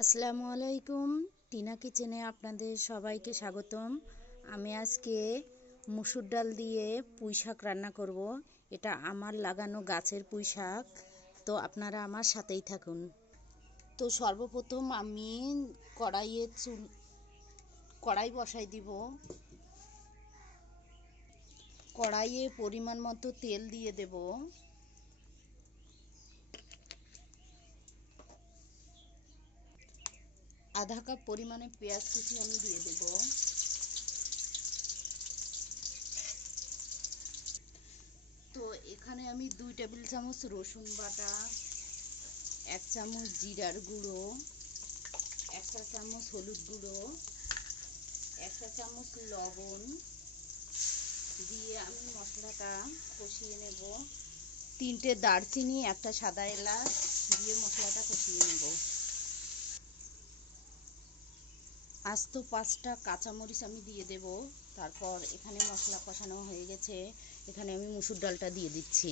আসসালামু আলাইকুম। টিনা কিচেনে আপনাদের সবাইকে স্বাগতম। আমি আজকে মুসুর ডাল দিয়ে পুঁই শাক রান্না করব। এটা আমার লাগানো গাছের পুঁই শাক, তো আপনারা আমার সাথেই থাকুন। তো সর্বপ্রথম আমি কড়াই বসাই দিব। কড়াইয়ে পরিমাণ মতো তেল দিয়ে দেব। আধা কাপ পরিমাণে পেঁয়াজ কুচি আমি দিয়ে দেব। তো এখানে আমি 2 টেবিল চামচ রসুন বাটা, 1 চামচ জিরার গুঁড়ো, 1 চা চামচ হলুদ গুঁড়ো, 1 চা চামচ লবণ দিয়ে আমি মশলাটা কষিয়ে নেব। 3টে দারচিনি, 1টা সাদা এলাচ দিয়ে মশলাটা কষিয়ে নেব। আস্ত 5টা কাঁচামরিচ আমি দিয়ে দেব। তারপর এখানে মশলা কষানো হয়ে গেছে, এখানে আমি মুসুর ডালটা দিয়ে দিচ্ছি।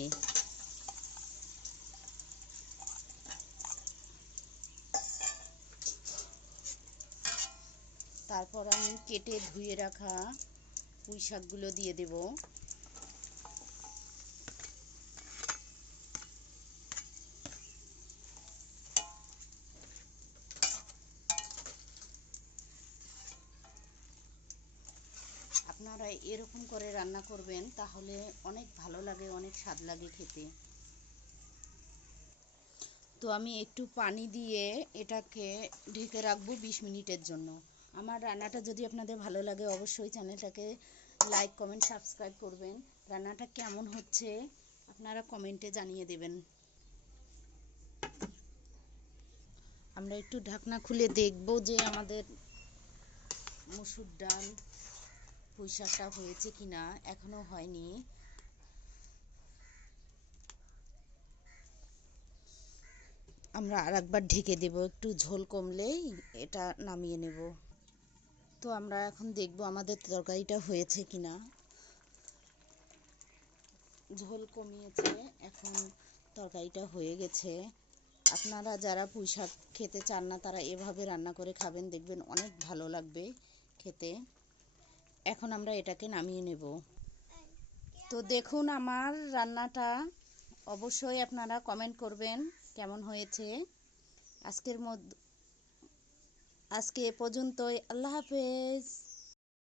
তারপর আমি কেটে ধুয়ে রাখা পুঁই শাকগুলো দিয়ে দেব। আপনারা এরকম করে রান্না করবেন, তাহলে অনেক ভালো লাগে, অনেক স্বাদ লাগে খেতে। তো আমি একটু পানি দিয়ে এটাকে ঢেকে রাখবো 20 মিনিটের জন্য। আমার রান্নাটা যদি আপনাদের ভালো লাগে, অবশ্যই চ্যানেলটাকে লাইক, কমেন্ট, সাবস্ক্রাইব করবেন। রান্নাটা কেমন হচ্ছে আপনারা কমেন্টে জানিয়ে দেবেন। আমরা একটু ঢাকনা খুলে দেখব যে আমাদের মসুর ডাল পুঁই শাকটা হয়েছে কিনা। এখনো হয়নি। আমরা আরেকবার ঢেকে দেব, একটু ঝোল কমলেই এটা নামিয়ে নেব। তো আমরা এখন দেখব আমাদের তরকারিটা হয়েছে কিনা। ঝোল কমিয়েছে, এখন তরকারিটা হয়ে গেছে। আপনারা যারা পুঁই শাক খেতে চান না, তারা এভাবে রান্না করে খাবেন, দেখবেন অনেক ভালো লাগবে খেতে। এখন আমরা এটাকে নামিয়ে নেব। তো দেখুন আমার রান্নাটা, অবশ্যই আপনারা কমেন্ট করবেন কেমন হয়েছে। আজকে এ পর্যন্তই। আল্লাহ হাফেজ।